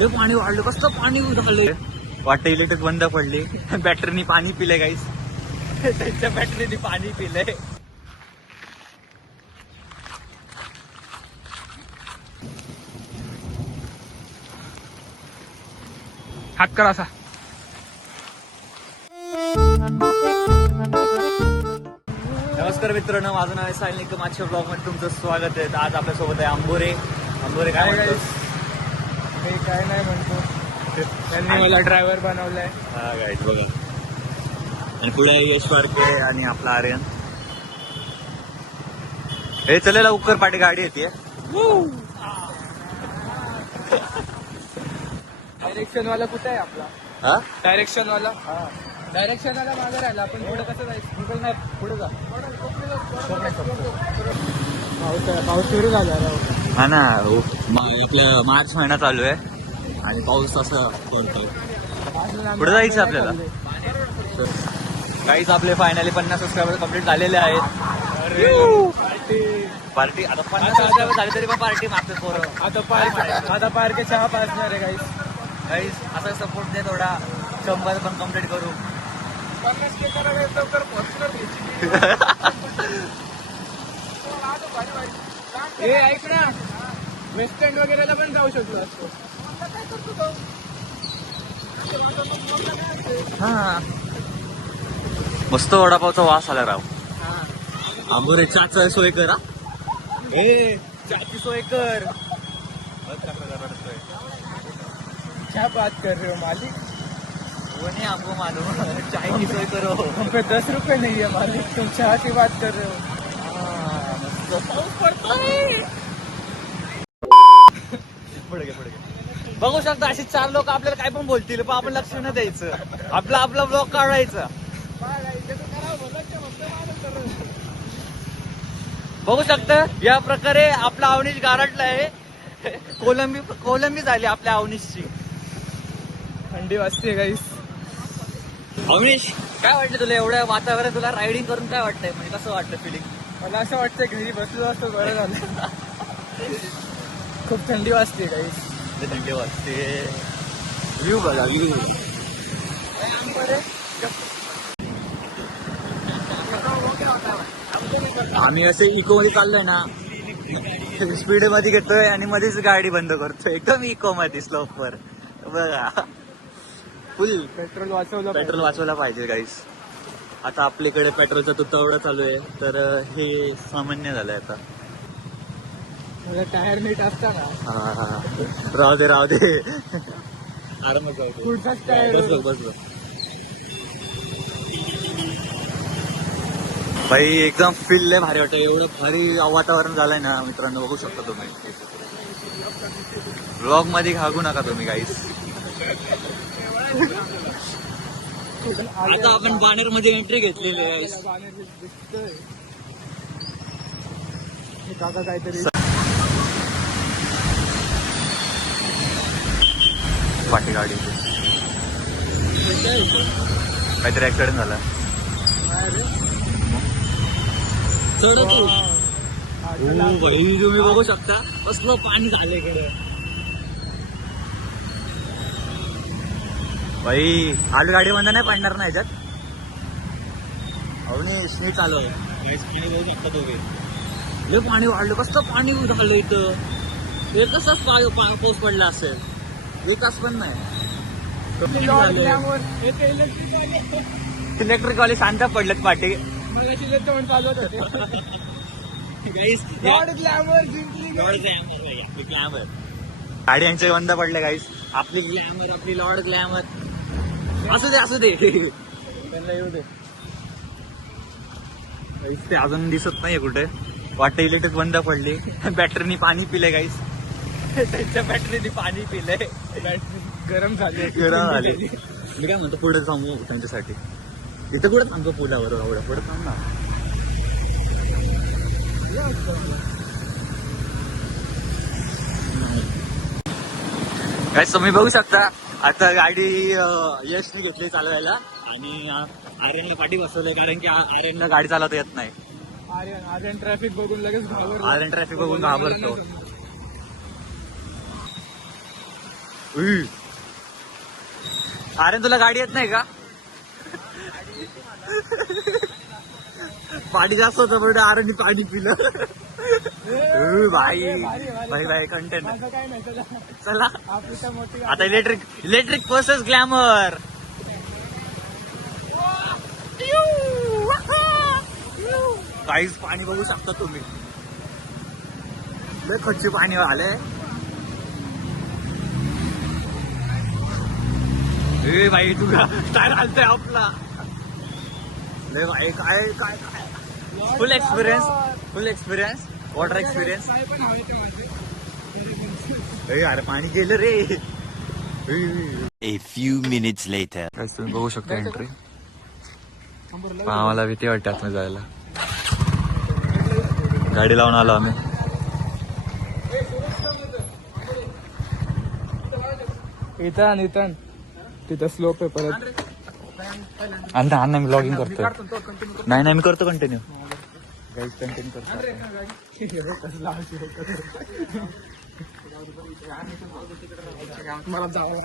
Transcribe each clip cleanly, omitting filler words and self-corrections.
लय पाणी वाढलं, कसं पाणी झालंय. वाटतं इलेक्ट्रिक बंद पडली. बॅटरीनी पाणी पिलंय गाईस. त्यांच्या बॅटरीनी पाणी पिलंय. हात करा असा. नमस्कार मित्रांनो, माझं नाव आहे साहिल निकम. आजच्या ब्लॉग मध्ये तुमचं स्वागत आहे. आज आपल्यासोबत आहे आंबोरे. आंबोरे काय म्हणतोस? मी काय नाही म्हणतो, त्यांनी मला ड्रायव्हर बनवलाय. हा गाईस बघा. आणि पुढे यश वारके आणि आपला आर्यन. हे चलेला उकर पाठी गाडी येते. डायरेक्शन वाला कुठे आहे आपला? हा डायरेक्शन वाला मागे राहिला. आपण पुढे कसं जायचं? गुगल मॅप पुढे जा. पाऊस सुरू झाला. हा ना, आपलं मार्च महिना चालू आहे आणि पाऊस असं पडतोय. पुढे जायचं आपल्याला. काहीच आपले फायनली 50 सबस्क्रायबर कम्प्लीट झालेले आहेत. पार्टी आता 50 सबस्क्रायबर झाले तरी पण पार्टी मागतात पोरं. आता पार्के चहा पाजणार आहे गाईस. काहीच असा सपोर्ट दे थोडा. 100 पण कम्प्लीट करू. 50K करायला लवकर पोहोचणार. हे ऐक ना, वेस्ट एंड वगैरेला पण जाऊ शकलो असतो. हा मस्त वडापावचा वास आला राव. आंबोरे चहाचा सोय करा. ए चहाची सोय कर. क्या बात कर रहे हो मालिक? वो नहीं आपको मालूम, चाय की सोय करो. हम पे 10 रुपए नहीं है मालिक, तुम चाय की बात कर रहे हो. पुढे बघू शकता. अशी 4 लोक आपल्याला काय पण बोलतील, पण आपण लक्ष न द्यायचं. आपला ब्लॉग काढायचा. बघू शकता या प्रकारे आपला अवनीश गारटला आहे. कोलंबी झाली आपल्या अवनीशची. थंडी वाजते गाईस. अवनीश काय वाटतं तुला एवढ्या वातावरण, तुला रायडिंग करून काय वाटतंय? म्हणजे कसं वाटतं फिलिंग? मला असं वाटतं घरी बसलो असतो बरं झालं. खूप थंडी वाजते गाईस. थंडी वाजते. व्ह्यू बघा, व्ह्यू. आम्ही असे इको मध्ये चाललोय ना, स्पीड मध्ये घेतोय आणि मध्येच गाडी बंद करतोय. एकदम इको मध्ये स्लोपवर बघा. फुल पेट्रोल वाचवला पाहिजे गाईस. आता आपल्याकडे पेट्रोलचा तुटवडा चालू आहे, तर हे सामान्य झालंय आता. मला टायर नीट असताना हा राहू दे आरामात जाऊ दे. पुढचाच टायर. बस भाई, एकदम फील लय भारी वाटतं. एवढं भारी वातावरण झालंय ना मित्रांनो, बघू शकता तुम्ही. व्लॉग मध्ये घागू नका तुम्ही गाईस. आता आपण बाणेर मध्ये एंट्री घेतलेली आहे. काका काहीतरी पाठी गाडी काहीतरी ऍक्सिडेंट झाला. भाई तुम्ही बघू शकता कसलं पाणी झालं इकडे. भाई आज गाडी बंद नाही पडणार ना ह्याच्यात. अवनीश नीट चालू आहे. पाणी बघू शकता तुम्ही. लय पाणी वाढलं, कसं पाणी झालं इथं. एकच पाऊस पडला असेल, एक तास पण नाही. इलेक्ट्रिक वाले शांत पडलेत पाठी. चालवत होते. गाडी यांचे बंद पडले गाईस. आपली ग्लॅमर, आपली लॉर्ड ग्लॅमर. असू दे त्यांना येऊ दे. ते अजून दिसत नाहीये कुठे. वाटतं इलेक्ट्रिक बंद पडली. बॅटरीनी पाणी पिलंय गाईस. त्यांच्या बॅटरीनी पाणी पिलंय. बॅटरी गरम झाली. मी काय म्हणतो, पुढे थांबू त्यांच्यासाठी. इथं कुठे थांबतो पुलावर? एवढं पुढे थांब ना. काय तुम्ही बघू शकता. आता गाडी यशने घेतली चालवायला आणि आर्यनला पाठी बसवलंय, कारण की आर्यनला गाडी चालवता येत नाही. आर्यन ट्रॅफिक बघून लगेच घाबरतो. आर्यन ट्रॅफिक बघून घाबरतो. उई. अरे तुला गाडी येत नाही का? पाणी जास्त होतं पण आरणी पाणी पिलं. भाई भाई भाई कंटेंट. माझं काय नाही चला चला आपली तर मोठी आता इलेक्ट्रिक वर्सेस ग्लॅमर. काहीच पाणी बघू शकता तुम्ही. लय खच्ची पाणी आलंय. ए भाई तुला काय घालतोय आपला. लय भाई काय काय काय फुल एक्सपिरियन्स वॉटर एक्सपिरियन्स. काय पण हवं ते माझे अरे पाणी गेलं रे. A few minutes later. तुम्ही बघू शकता एंट्री. आम्हाला भीती वाटते आतमध्ये जायला. गाडी लावून आलो आम्ही. इथं तिथं स्लोप आहे परत. अण्णा मी ब्लॉगिंग करतोय. नाही मी करतो कंटिन्यू. गाईज कंटिन्यू करतो. मला जावं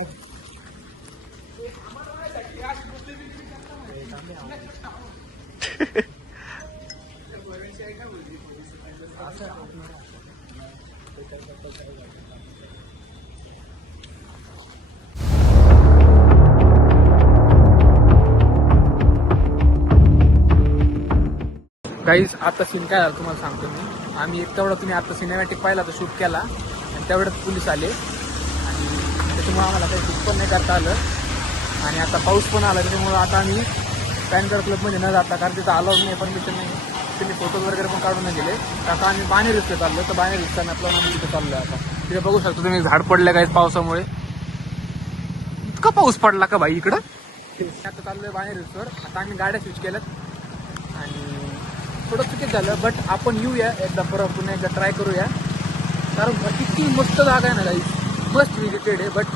गाईज आता सीन काय झालं तुम्हाला सांगतो मी. आम्ही तेवढा तुम्ही आता सिनेमॅटिक पाहिला तर शूट केला आणि तेवढ्यात पोलीस आले आणि त्याच्यामुळे आम्हाला काही शूट पण नाही करता आलं. आणि आता पाऊस पण आला त्याच्यामुळे आता आम्ही पॅनकर क्लबमध्ये न जाता कारण तिथं अलाउड नाही परमिशन नाही. त्यांनी फोटोज वगैरे पण काढून नाही गेले. तर आता आम्ही बाहेर रिस्कला चाललो. तर बाहेर रिस्कला आपलं आम्ही तिथे चाललो आहे. आता तिथे बघू शकतो तुम्ही झाड पडलं काय पावसामुळे. इतका पाऊस पडला का भाई इकडं. आता चाललोय बाहेर रिस्कवर. आता आम्ही गाड्या स्विच केल्यात आणि थोडं चुकीच झालं बट आपण येऊया एकदा परत पुन्हा एकदा ट्राय करूया. कारण इतकी मस्त जागा आहे ना गाईज. मस्त विजिटेड आहे बट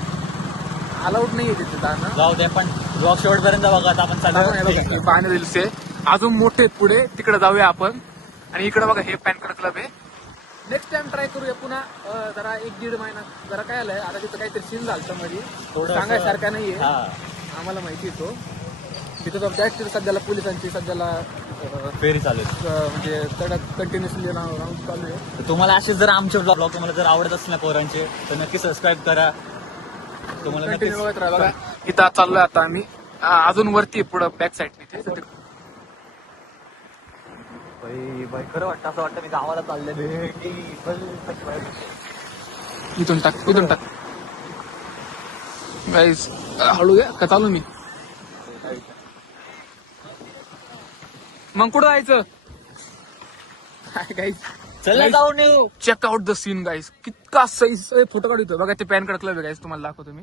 अलाउड नाही आहे तिथे जाणं. जाऊ दे पण ब्लॉग शेवट पर्यंत बघा. आता आपण चालू बाहेर रील्स आहे अजून मोठे आहेत पुढे. तिकडे जाऊया आपण. आणि इकडे बघा हे पॅनकर क्लब आहे. नेक्स्ट टाइम ट्राय करूया पुन्हा. जरा 1-1.5 महिना जरा काय आलंय आता तिथं काहीतरी सीन झालं मध्ये सांगायसारखा नाहीये. आम्हाला माहिती आहे तो. तिथं जास्त सध्याला पोलिसांची सध्याला फेरी चालू आहे. म्हणजे कडक कंटिन्युअसली राऊंड चालू आहे. तुम्हाला असेच जर आमचे ब्लॉग तुम्हाला जर आवडत असतील ना पोरांचे तर नक्की सबस्क्राईब करा. तुम्हाला नक्कीच कंटिन्यू बघत राहा. बघा इथं चाललोय आता आम्ही. अजून वरती पुढं बॅक साईडने ते. बाई खरं वाटतं असं वाटतं मी गावाला चालले. इथून टाक गाईज. हळू घ्या का चालू मी. मग कुठं जायचं गाईज. चला जाऊन येऊ. Check out the scene guys. कितका सही फोटो काढतो बघा. ते पॅन कार्ड क्लब आहे गाईज. तुम्हाला दाखवतो मी.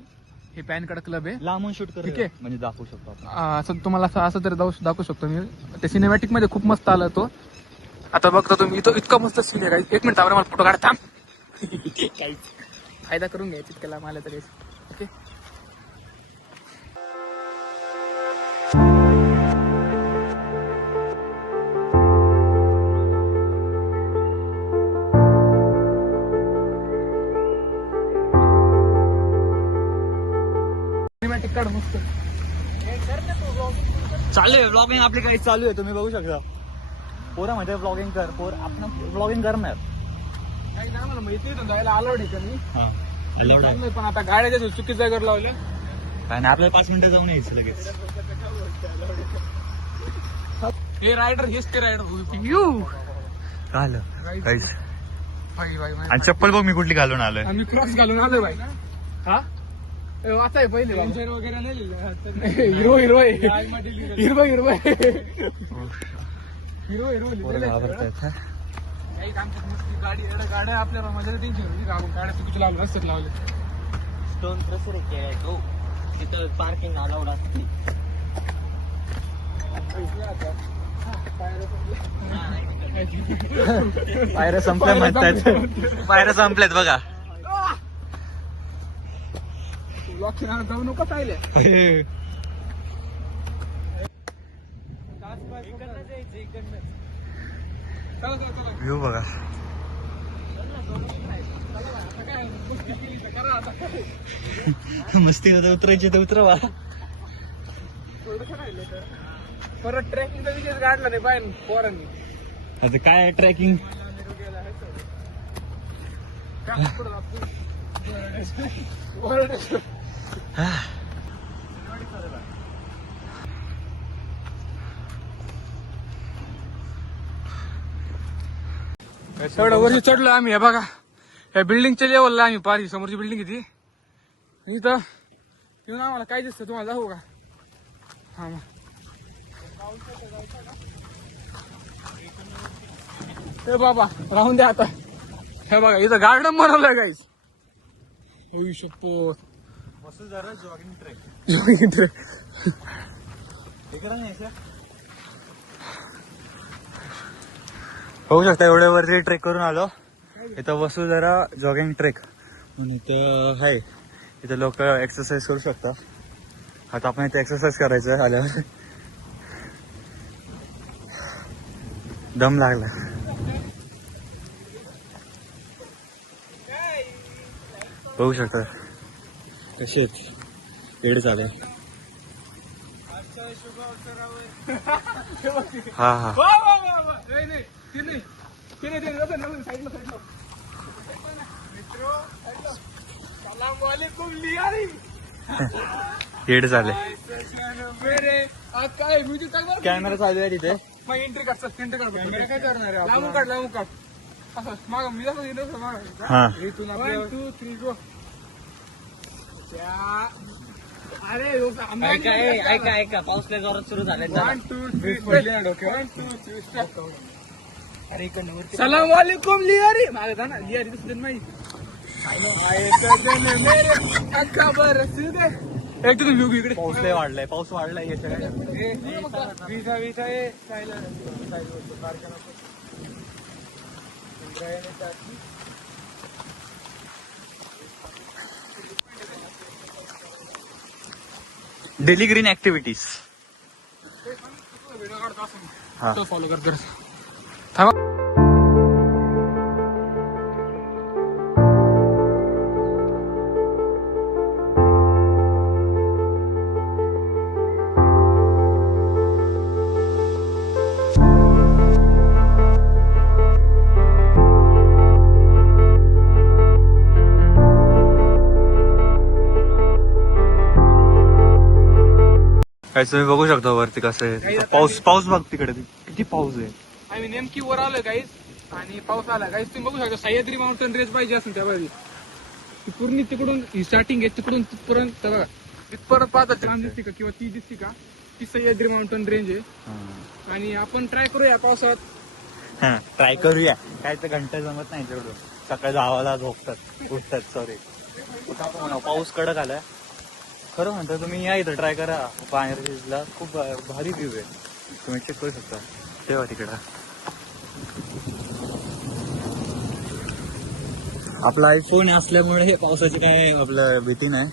हे पॅन कार्ड क्लब आहे. लांबून शूट कर ठीक आहे. म्हणजे दाखवू शकतो आपण. असं तुम्हाला असं तरी दाखवू शकतो मी. ते सिनेमॅटिक मध्ये खूप मस्त आला तो. आता बघता तुम्ही इथं इतका मस्त सीन आहे गाईज. 1 मिनिट मला फोटो काढ थांब. फायदा करून घ्यायचा इतक्याला मला तर. ओके काढ मस्त. चालू आहे ब्लॉगिंग आपली काही चालू आहे. तुम्ही बघू शकता. पोरा मध्ये ब्लॉगिंग कर. आपण ब्लॉगिंग करणार. काही नाही मला माहिती आहे जायला अलाउड आहे का मी. Allowed आहे. चाललोय पण आता गाड्याच्या चुकीच्या जागेवर लावल्या. काय नाही आपल्याला 5 मिनिटं जाऊन यायचं लगेच. हे रायडर हेच ते रायडर यू झालं काहीच. भाई भाई आणि चप्पल बघ मी कुठली घालून आलोय. आम्ही क्रॉक्स घालून आलोय भाई. हा वाचा आहे पहिले वगैरे नाही लिहिलं. Hero hero hero hero hero hero गाड्या आपल्याला मजा टेन्शन आपण गाड्या चुकीच्या लावल्या रस्त्यात लावले. स्टोन प्रेसर तिथं पार्किंग अलाउड असते. पायऱ्या संपल्या म्हणतात. पायऱ्या संपल्यात बघा. ब्लॉक जाऊ नका पाहिले. व्ह्यू बघा. मस्ती होतं, उतरायची तर उतरवा. परत ट्रेकिंगचा विषय काढला नाही पाहिजे पोरांनी. आता काय ट्रॅकिंग. एवढं वर्षी चढलो आम्ही. हे बघा या बिल्डिंगच्या लेवलला आम्ही पारी. समोरची बिल्डिंग किती इथं येऊन आम्हाला काय दिसतं तुम्हाला दाखवू का? हा मग हे बाबा राहून द्या आता. हे बघा इथं गार्डन बनवलंय गाईस. होऊ शकतो जॉगिंग ट्रॅक. होऊ शकता एवढ्या वरती ट्रेक करून आलो. इथं वसुंधरा जॉगिंग ट्रेक म्हणून इथं आहे. इथं लोक एक्सरसाइज करू शकतात. आता आपण इथे एक्सरसाइज करायचं आल्यावर. दम लागला. बघू शकता कसे पेड चालू. हा हा पेड झाले. काय म्युझिक टाकणार कॅमेरा चालू आहे तिथे. मग एंट्री काढ. एंट्री काढ. काय करणार आहे? लांबून काढ. लांबून काढ. असं माग मी जातो माग. हा इथून 1 2 3 गो. अरे ऐका पाऊस लय जोरात सुरू झालाय. 1 2 3 पडले ना डोक्यावर. 1 2 3 स्टार्ट. अरे इकडनं सलाम वालेकुम लियारी. मागे जा ना. लियारी दिसत नाही. एक तुम्ही व्ह्यू इकडे. पाऊस लय वाढलाय. पाऊस वाढलाय याच्याकडे. Daily green activities. हा फॉलो कर थांबा. काय तुम्ही बघू शकता वरती कसं आहे. पाऊस पाऊस बघ तिकडे किती पाऊस आहे. आम्ही नेमकी वर आलो गाईस आणि पाऊस आला गाईस. तुम्ही बघू शकता सह्याद्री माउंटन रेंज पाहिजे असेल त्यावेळी पूर्ण तिकडून स्टार्टिंग आहे तिकडून तिथपर्यंत बघा. तिथपर्यंत पाहता छान दिसते का किंवा ती दिसते का? ती सह्याद्री माउंटन रेंज आहे. आणि आपण ट्राय करूया पावसात. ट्राय करूया. काय तर घंटा जमत नाही तेवढं. सकाळी 10 झोपतात उठतात. सॉरी पाऊस कडक आलाय. खरं म्हणतो तुम्ही या इथं ट्राय करा. बाहेरला खूप भारी व्ह्यू आहे. तुम्ही चेक करू शकता. तेव्हा तिकडं आपला आयफोन असल्यामुळे हे पावसाची काय आपलं भीती नाही.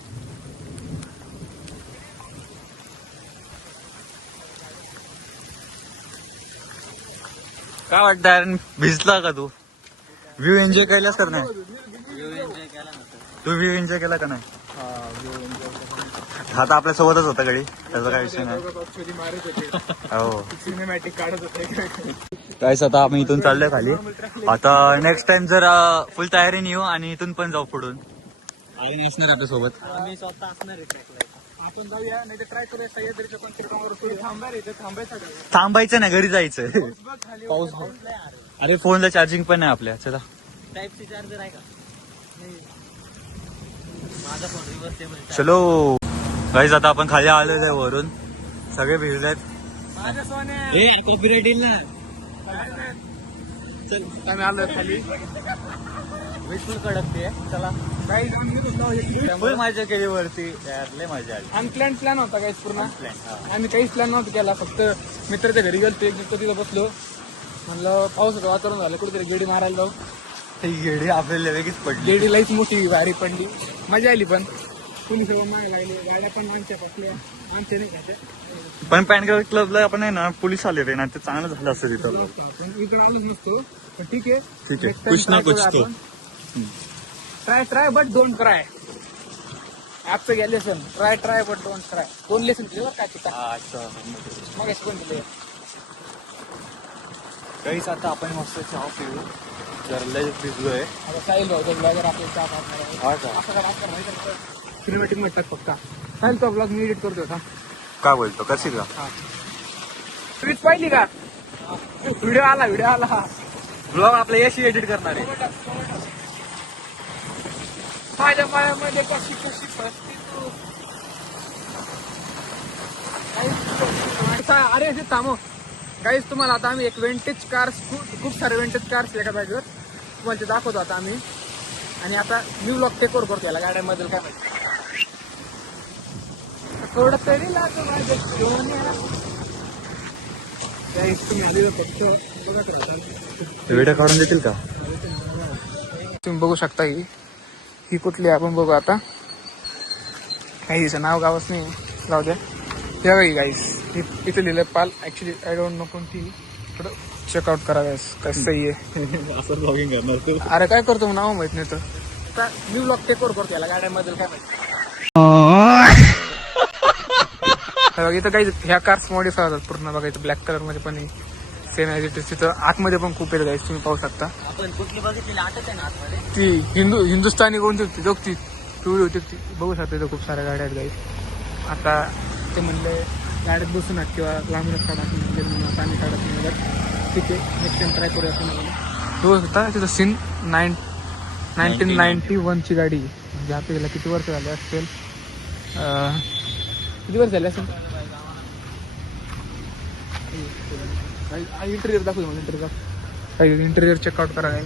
काय वाटतं यार भिजला का तू? व्ह्यू एन्जॉय केलास का नाही? तू व्ह्यू एन्जॉय केला का नाही? आता आपल्या सोबतच होता गडी. त्याचा काय विषय नाही. हो सिनेमॅटिक काढत होते. काहीच आता आम्ही इथून चाललोय खाली. आता नेक्स्ट टाइम जर फुल तयारीने येऊ आणि इथून पण जाऊ पुढून. आणि असणार आपल्या सोबत. आम्ही स्वतः असणार आहे. आपण जाऊया नाही तर ट्राय करूया सह्याद्रीच्या पण थांबायचं. थांबायचं नाही घरी जायचं. पाऊस अरे फोनला चार्जिंग पण नाही आपल्या. चला टाइप सी चार्जर आहे का? माझा फोन रिव्हर्सेबल. चलो गाईज आता आपण खाली आलेलो आहे वरून. सगळे भिजलेत. कॉपीराइट येईल ना. चल आम्ही आलोय खाली. फुल कडकते. चला फुल मजा केली वरती. लय मजा आली. अनप्लॅन प्लॅन होता काहीच पूर्ण. आम्ही काहीच प्लॅन नव्हता केला. फक्त मित्राच्या घरी गेलो. एक दिवस तिथं बसलो. म्हणलं पावसाचं वातावरण झालं कुठेतरी गेडी मारायला जाऊ. ही गेडी आपल्याला वेगळीच पडली. गेडी लईच मोठी भारी पडली. मजा आली. पण तुम्ही सगळं मागे लागले. गाड्या पण आमच्या पकल्या. आमच्या नाही घ्यायच्या. पण पॅनगड क्लबला आपण आहे ना पोलीस आले रे ना. ते चांगलं झालं असतं तिथं. आपण इकडे आलोच नसतो. पण ठीक आहे. ठीक आहे. कुछ ना कुछ तो ट्राय बट डोंट क्राय. ऍपचं घ्या lesson. Try but don't cry. 2 lesson दिले बरं काय तिथं. अच्छा मग पण दिले. काहीच आता आपण मस्त चहा पिऊ. जर लय भिजलोय. आता साहिल भाऊ ब्लॉगर आपल्याला चहा पाजणार आहे. हा का? असं करा असं नाही सिनेमॅटिक म्हणतात फक्त. साहिलचा ब्लॉग मी एडिट करतोय का? काय बोलतो करशील का? ट्वीट पाहिली का? व्हिडिओ आला ब्लॉग आपल्या याशी एडिट करणार आहे. माझ्या मायामध्ये कशी फसती तू. अरे हे थांबव गाईज. तुम्हाला आता आम्ही एक वेंटेज कार्स खूप सारे वेंटेज कार्स एका जागेवर तुम्हाला ते दाखवतो आता आम्ही. आणि आता न्यू ब्लॉग टेक ओव्हर करतो याला गाड्यांबद्दल काय माहिती. थोडं तरी लागतो माझ्या तुम्ही आलेलं फक्त बघत राहता. व्हिडिओ काढून देतील का? तुम्ही बघू शकता ही कुठली आपण बघू आता. काही हिचं नाव गावच नाही जाऊ द्या. हे बघा गाईस इथे लिहिलं पाल. ऍक्च्युली आय डोंट नो कोणती. थोडं चेकआउट करायला कसं आहे. असं ब्लॉगिंग करणार तू? अरे काय करतो नाव माहित नाही तर. आता न्यू ब्लॉग टेक ओव्हर करतो याला गाड्यांबद्दल काय माहिती. इथं काही ह्या कार्स मॉडिफाय होतात पूर्ण. बघा इथं ब्लॅक कलर मध्ये पण सेम ॲज इट इज. तिथं आतमध्ये पण खूप येत गाईस तुम्ही पाहू शकता. आपण कुठली बघितलेली आठवत आहे ना आतमध्ये? ती हिंदुस्थानी कोणती होती जोगती टुळी होती ती बघू शकता. इथं खूप साऱ्या गाड्या आहेत गाईस. आता ते म्हणले गाड्यात बसू ना किंवा लांबूनच काढा असं म्हणले म्हणून आता आम्ही काढत नाही. ठीक आहे नेक्स्ट टाइम ट्राय करूया असं म्हणलं. बघू शकता तिथं सीन 1991ची गाडी. म्हणजे आता गेला किती वर्ष झाले असेल. किती वर्ष झाले असेल. इंटेरियर दाखवतो मला. इंटेरियर चेकआउट करा काय.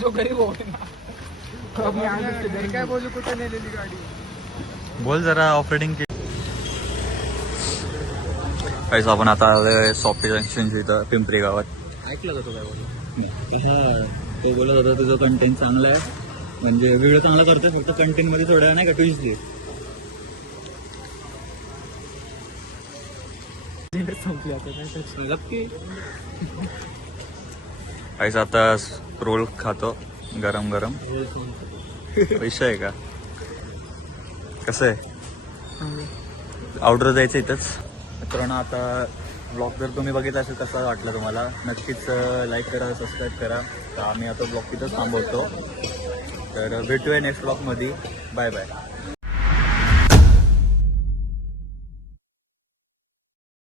जो गरीब हो काय बोलू कुठे नेलेली गाडी. बोल जरा ऑपरेटिंग किट. काहीच आपण आता सॉफ्टवेअर एक्सचेंज इथं पिंपरी गावात. ऐकलं जातो काय बोलला? तो बोलत होता तुझं कंटेंट चांगलं आहे. म्हणजे व्हिडिओ चांगला करतोय फक्त कंटेंट मध्ये थोडं नाही का ट्विस्ट दे. संपली आता काय नक्की. काहीच आता रोल खातो गरम गरम. विषय आहे का? कसं आहे ऑर्डर द्यायचं इथंच. मित्रांनो आता ब्लॉग जर तुम्ही बघितला असेल कसा वाटला तुम्हाला नक्कीच लाईक करा सबस्क्राईब करा. तर आम्ही आता ब्लॉग तिथंच थांबवतो. तर भेटूया नेक्स्ट ब्लॉगमध्ये. Bye bye.